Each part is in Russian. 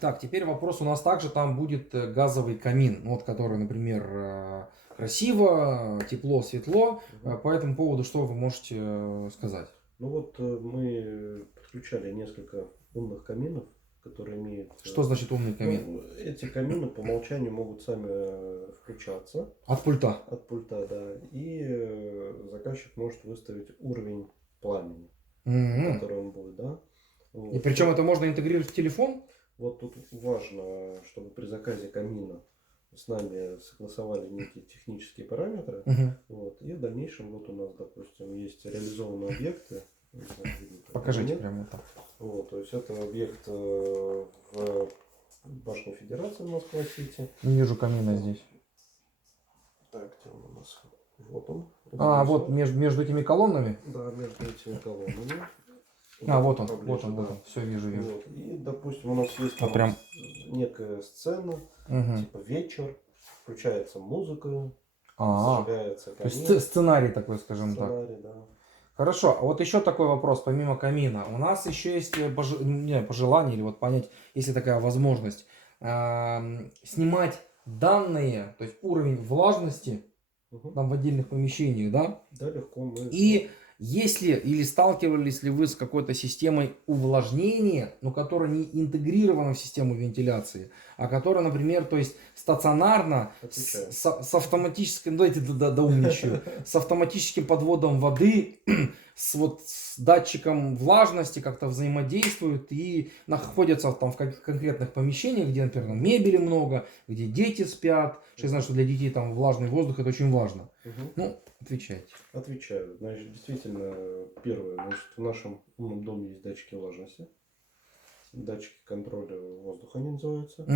Так, теперь вопрос у нас также там будет газовый камин, ну, вот который, например, красиво, тепло, светло. По этому поводу что вы можете сказать? Ну вот мы подключали несколько умных каминов, которые имеют... Что значит умный камин? Ну, эти камины по умолчанию могут сами включаться. От пульта. От пульта, да. И заказчик может выставить уровень пламени, который он будет, да. И Вот. причем это можно интегрировать в телефон? Вот тут важно, чтобы при заказе камина с нами согласовали некие технические параметры. Вот, и в дальнейшем вот у нас, допустим, есть реализованные объекты. Покажите прямо вот так. Вот, то есть это объект в башне Федерации Москва-Сити. Не вижу камина здесь. Так, где он у нас? Вот он. Вот между этими колоннами? Да, между этими колоннами. Вот он, поближе, вот он, вот он. Все, вижу. Вот. И, допустим, у нас есть там прям... некая сцена, типа вечер, включается музыка, зажигается то есть камин. сценарий такой, скажем так. Да. Хорошо, а вот еще такой вопрос, помимо камина. У нас еще есть пожелание, или вот понять, если такая возможность, снимать данные, то есть уровень влажности там в отдельных помещениях, да? Да, легко. И если или сталкивались ли вы с какой-то системой увлажнения, но которая не интегрирована в систему вентиляции, а которая, например, то есть стационарно с автоматическим, давайте доумничаю, с автоматическим подводом воды, с датчиком влажности как-то взаимодействуют и находятся там в конкретных помещениях, где, например, мебели много, где дети спят. Я знаю, что для детей там влажный воздух это очень важно. Ну, отвечайте. Отвечаю. Значит, действительно, первое, значит, в нашем умном доме есть датчики влажности. Датчики контроля воздуха они называются.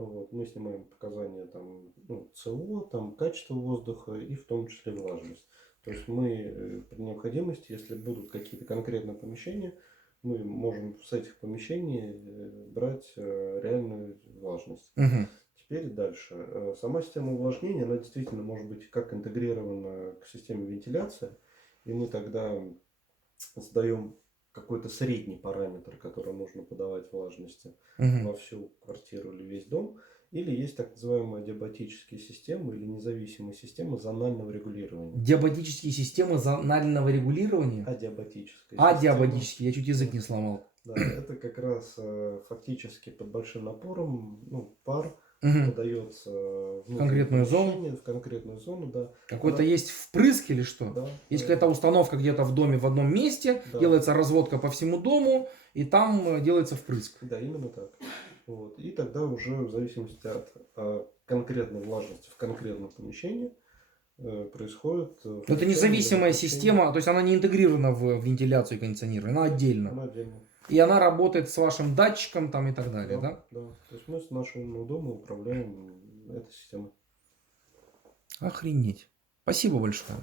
Вот, мы снимаем показания там, СО, там, качество воздуха и в том числе влажность. То есть мы при необходимости, если будут какие-то конкретные помещения, мы можем с этих помещений брать реальную влажность. Теперь дальше. Сама система увлажнения, она действительно может быть как интегрирована к системе вентиляции. И мы тогда задаем какой-то средний параметр, который нужно подавать влажности во всю квартиру или весь дом. Или есть так называемые диабатические системы или независимые системы зонального регулирования. Диабатические системы зонального регулирования? Адиабатическая. Адиабатические, я чуть язык не сломал. Да, это как раз фактически под большим напором, пар подается в конкретную зону, да. Какой-то есть впрыск или что? Да, есть какая-то установка где-то в доме в одном месте, делается разводка по всему дому, и там делается впрыск. Да, именно так. Вот. И тогда уже в зависимости от конкретной влажности в конкретном помещении происходит... Это независимая система, то есть она не интегрирована в вентиляцию и кондиционирование, она отдельно. Она отдельно. И она работает с вашим датчиком там и так далее, да? Да. То есть мы с нашего дома управляем этой системой. Охренеть. Спасибо большое.